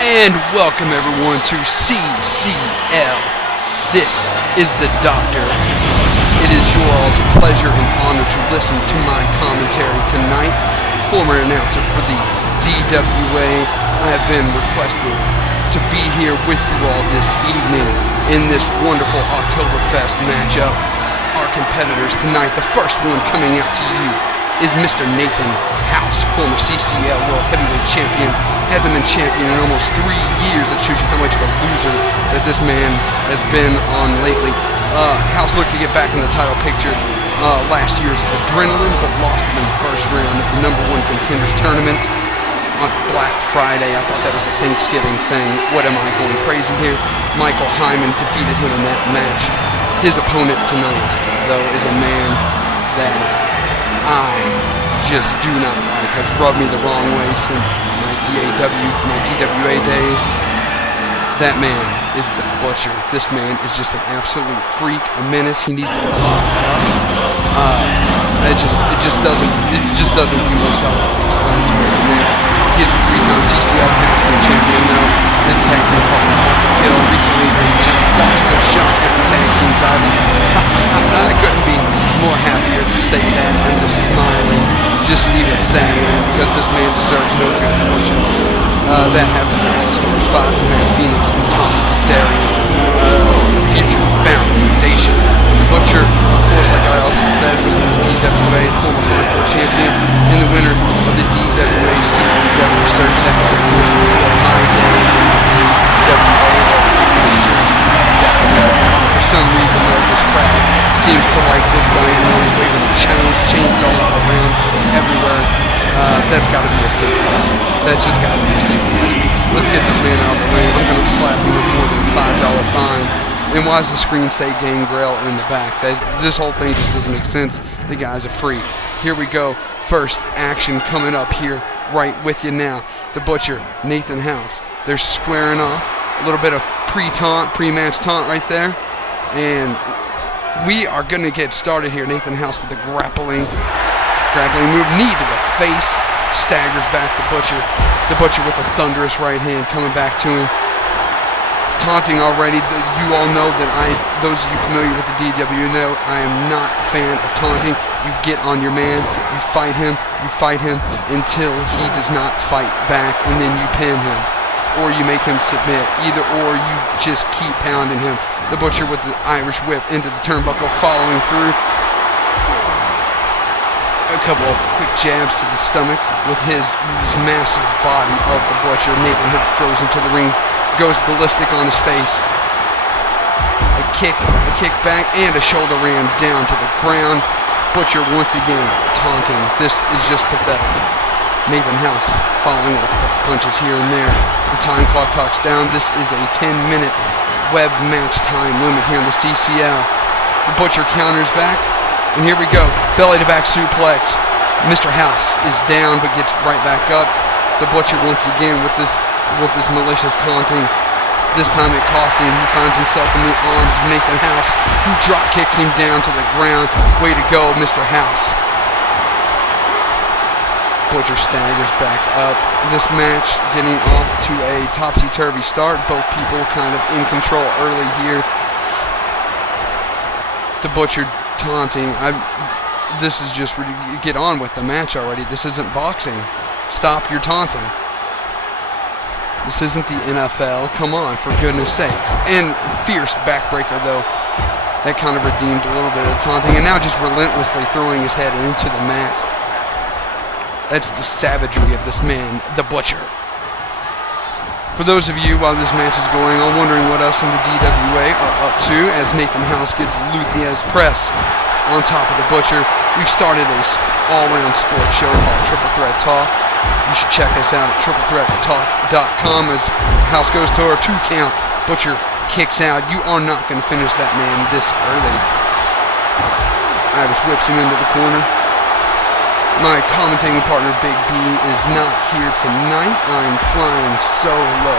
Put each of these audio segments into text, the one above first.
And welcome everyone to CCL. This is the Doctor. It is your all's pleasure and honor to listen to my commentary tonight. Former announcer for the DWA, I have been requested to be here with you all this evening in this wonderful Octoberfest matchup. Our competitors tonight, the first one coming out to you is Mr. Nathan House, former CCL World Heavyweight Champion. Hasn't been champion in almost 3 years. That shows you how much of a loser that this man has been on lately. House looked to get back in the title picture last year's Adrenaline, but lost in the first round of the #1 Contenders Tournament on Black Friday. I thought that was a Thanksgiving thing. What am I going crazy here? Michael Hyman defeated him in that match. His opponent tonight, though, is a man that I just do not like. Has rubbed me the wrong way since my DWA days. That man is the Butcher. This man is just an absolute freak, a menace. He needs to be locked up. It just doesn't really self-explanatory from there. He is the 3-time CCL Tag Team Champion now. His tag team partner, Overkill, recently they just lost their shot at the tag team titles. I couldn't be more happier to say that. I'm just smiling, just even saying that, because this man deserves no good fortune. That happened to All-Stars 5 to Man Phoenix and Tom Kazarian. The Future Foundation. The Butcher, of course, like I also said, was the DWA former hardcore champion and the winner of the DWA CEW search. That was, of course, before my days in the DWA was after the show. For some reason, though, this crowd seems to like this guy, even though he's waving a chainsaw around everywhere. That's got to be a safety hazard. That's just got to be a safety hazard. Let's get this man out of the way. I'm going to slap him with more than a $5 fine. And why does the screen say Gangrel in the back? This whole thing just doesn't make sense. The guy's a freak. Here we go. First action coming up here, right with you now. The Butcher, Nathan House. They're squaring off. A little bit of pre-match taunt right there. And we are going to get started here. Nathan House with the grappling move. Knee to the face. Staggers back the Butcher. The Butcher with a thunderous right hand coming back to him. Taunting already. You all know that those of you familiar with the DW know I am not a fan of taunting. You get on your man, you fight him until he does not fight back, and then you pin him. Or you make him submit. Either or, you just keep pounding him. The Butcher with the Irish whip into the turnbuckle, following through. A couple of quick jabs to the stomach with this massive body of the Butcher. Nathan House throws him to the ring, goes ballistic on his face. A kick back, and a shoulder ram down to the ground. Butcher once again taunting. This is just pathetic. Nathan House following with a couple punches here and there. The time clock talks down. This is a 10-minute web match time limit here in the CCL. The Butcher counters back, and here we go. Belly to back suplex. Mr. House is down but gets right back up. The Butcher once again with this malicious taunting. This time it cost him. He finds himself in the arms of Nathan House, who drop kicks him down to the ground. Way to go, Mr. House. Butcher staggers back up. This match getting off to a topsy-turvy start. Both people kind of in control early here. The Butcher taunting. This is just, get on with the match already. This isn't boxing. Stop your taunting. This isn't the NFL. Come on, for goodness sakes. And fierce backbreaker, though. That kind of redeemed a little bit of taunting. And now just relentlessly throwing his head into the mat. That's the savagery of this man, the Butcher. For those of you, while this match is going on, wondering what us in the DWA are up to, as Nathan House gets Luthia's press on top of the Butcher, we've started a all-round sports show called Triple Threat Talk. You should check us out at triplethreattalk.com as House goes to our 2 count. Butcher kicks out. You are not going to finish that man this early. Irish whips him into the corner. My commentating partner, Big B, is not here tonight. I'm flying solo.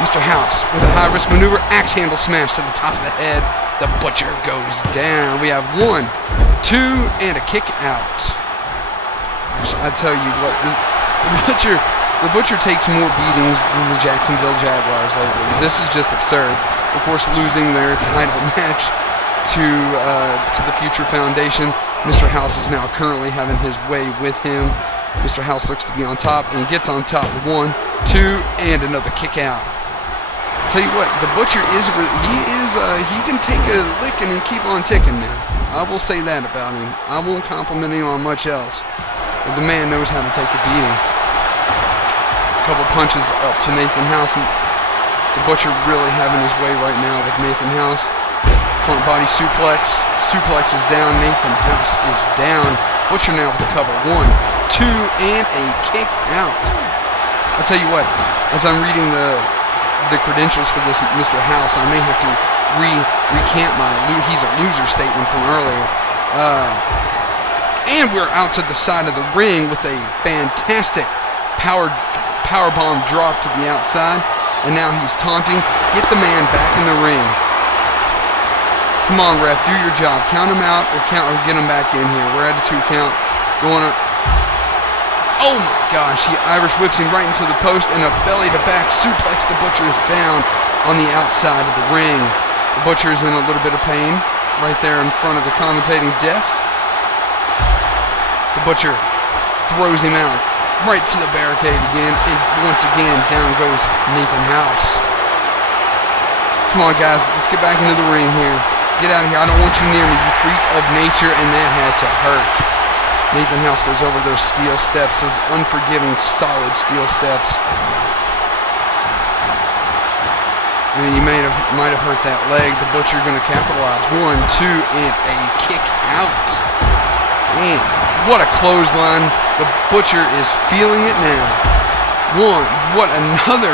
Mr. House with a high-risk maneuver, axe handle smash to the top of the head. The Butcher goes down. We have 1, 2, and a kick out. Gosh, I tell you what, the Butcher The Butcher takes more beatings than the Jacksonville Jaguars lately. This is just absurd. Of course, losing their title match to the Future Foundation. Mr. House is now currently having his way with him. Mr. House looks to be on top and gets on top with 1, 2, and another kick out. Tell you what, the Butcher he can take a licking and keep on ticking now. I will say that about him. I won't compliment him on much else, but the man knows how to take a beating. A couple punches up to Nathan House, and the Butcher really having his way right now with Nathan House. Front body suplex. Suplex is down. Nathan House is down. Butcher now with the cover. 1, 2, and a kick out. I'll tell you what, as I'm reading the credentials for this Mr. House, I may have to recant my he's a loser statement from earlier. And we're out to the side of the ring with a fantastic powerbomb drop to the outside. And now he's taunting. Get the man back in the ring. Come on, ref, do your job. Count him out or get him back in here. We're at a 2 count. Going on. Oh my gosh, he Irish whips him right into the post and a belly to back suplex. The Butcher is down on the outside of the ring. The Butcher is in a little bit of pain right there in front of the commentating desk. The Butcher throws him out right to the barricade again, and once again down goes Nathan House. Come on, guys, let's get back into the ring here. Get out of here. I don't want you near me, you freak of nature, and that had to hurt. Nathan House goes over those steel steps, those unforgiving, solid steel steps. And he might have hurt that leg. The Butcher going to capitalize. 1, 2, and a kick out. Man, what a clothesline. The Butcher is feeling it now. What another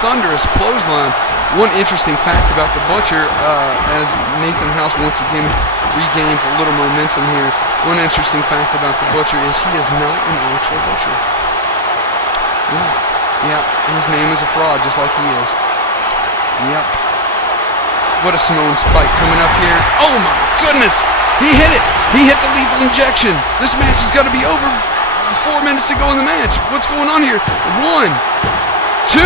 thunderous clothesline. One interesting fact about the Butcher, as Nathan House once again regains a little momentum here. One interesting fact about the Butcher is he is not an actual Butcher. Yeah, his name is a fraud, just like he is. Yep. What a Samoan spike coming up here. Oh my goodness! He hit it! He hit the lethal injection! This match has got to be over 4 minutes to go in the match. What's going on here? 1, 2,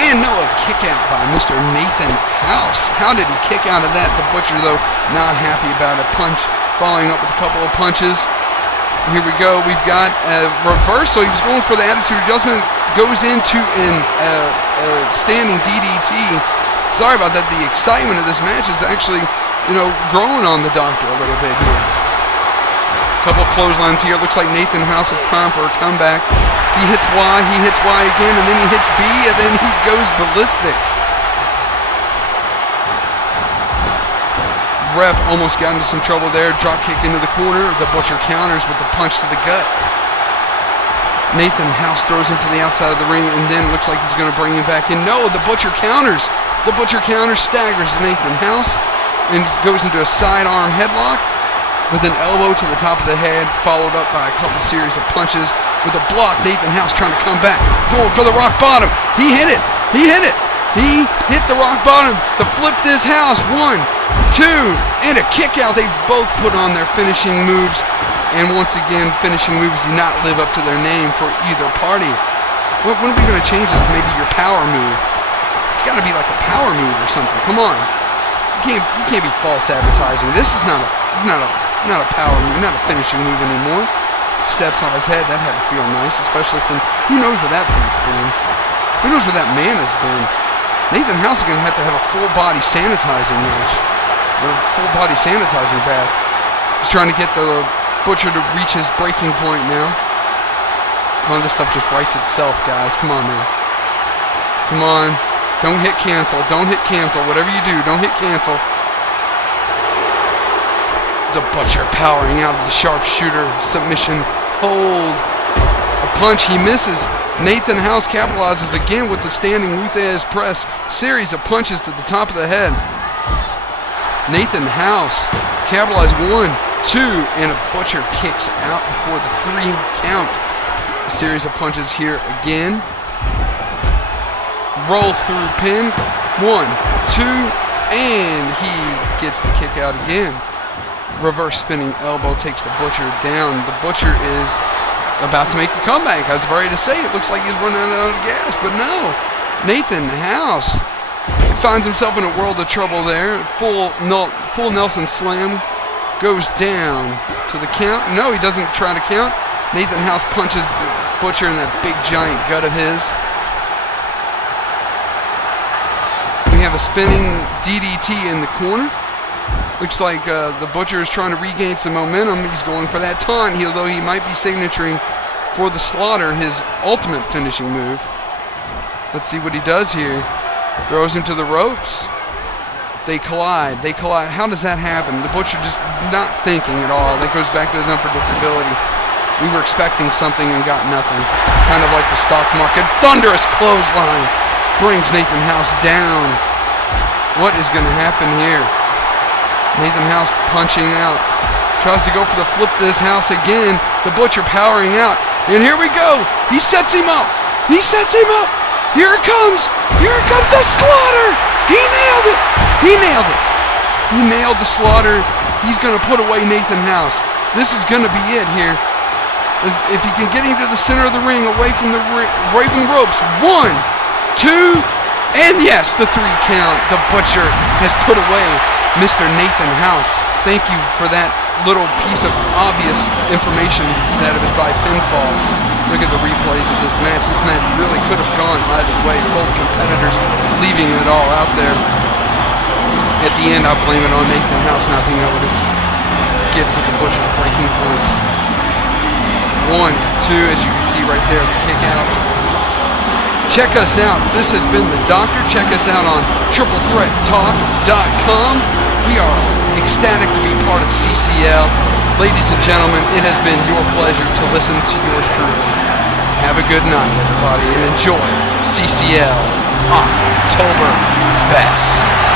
and no, a kick out by Mr. Nathan House. How did he kick out of that? The Butcher, though, not happy about a punch, following up with a couple of punches. Here we go. We've got a reversal. He was going for the attitude adjustment. Goes into a standing DDT. Sorry about that. The excitement of this match is actually, growing on the Doctor a little bit here. Couple of clotheslines here. Looks like Nathan House is primed for a comeback. He hits Y, again, and then he hits B, and then he goes ballistic. Ref almost got into some trouble there. Drop kick into the corner. The Butcher counters with the punch to the gut. Nathan House throws him to the outside of the ring, and then looks like he's going to bring him back in. No, the Butcher counters. The Butcher counters, staggers Nathan House, and goes into a sidearm headlock with an elbow to the top of the head, followed up by a couple series of punches. With a block, Nathan House trying to come back, going for the rock bottom. He hit it. He hit the rock bottom to flip this house. 1, 2, and a kick out. They both put on their finishing moves, and once again, finishing moves do not live up to their name for either party. When are we going to change this to maybe your power move? It's got to be like a power move or something. Come on, you can't be false advertising. This is not a power move, not a finishing move anymore. Steps on his head, that had to feel nice, especially from who knows where that boot's been. Who knows where that man has been. Nathan House is going to have a full body sanitizing match. Or full body sanitizing bath. He's trying to get the Butcher to reach his breaking point now. Come on, this stuff just writes itself, guys. Come on, man. Come on. Don't hit cancel. Don't hit cancel. Whatever you do, don't hit cancel. The Butcher powering out of the sharpshooter submission hold. A punch, he misses. Nathan House capitalizes again with the standing Luthez press. Series of punches to the top of the head. Nathan House capitalized 1, 2, and a Butcher kicks out before the 3 count. A series of punches here again. Roll through pin. 1, 2, and he gets the kick out again. Reverse spinning elbow takes the Butcher down. The Butcher is about to make a comeback. I was ready to say it looks like he's running out of gas, but no. Nathan House finds himself in a world of trouble there. Full Nelson slam, goes down to the count. No, he doesn't try to count. Nathan House punches the Butcher in that big giant gut of his. We have a spinning DDT in the corner. Looks like the Butcher is trying to regain some momentum. He's going for that taunt, although he might be signaturing for the Slaughter, his ultimate finishing move. Let's see what he does here. Throws him to the ropes. They collide. How does that happen? The Butcher just not thinking at all. That goes back to his unpredictability. We were expecting something and got nothing. Kind of like the stock market. Thunderous clothesline brings Nathan House down. What is going to happen here? Nathan House punching out. Tries to go for the flip to this House again. The Butcher powering out. And here we go. He sets him up. Here it comes. Here it comes the Slaughter. He nailed it. He nailed the Slaughter. He's going to put away Nathan House. This is going to be it here. If he can get him to the center of the ring, away from the ropes. 1, 2, and yes, the 3 count. The Butcher has put away Mr. Nathan House. Thank you for that little piece of obvious information that it was by pinfall. Look at the replays of this match. This match really could have gone either way. Both competitors leaving it all out there. At the end, I blame it on Nathan House not being able to get to the Butcher's breaking point. 1, 2, as you can see right there, the kick out. Check us out. This has been The Doctor. Check us out on triplethreattalk.com. We are ecstatic to be part of CCL. Ladies and gentlemen, it has been your pleasure to listen to yours truly. Have a good night, everybody, and enjoy CCL Octoberfest.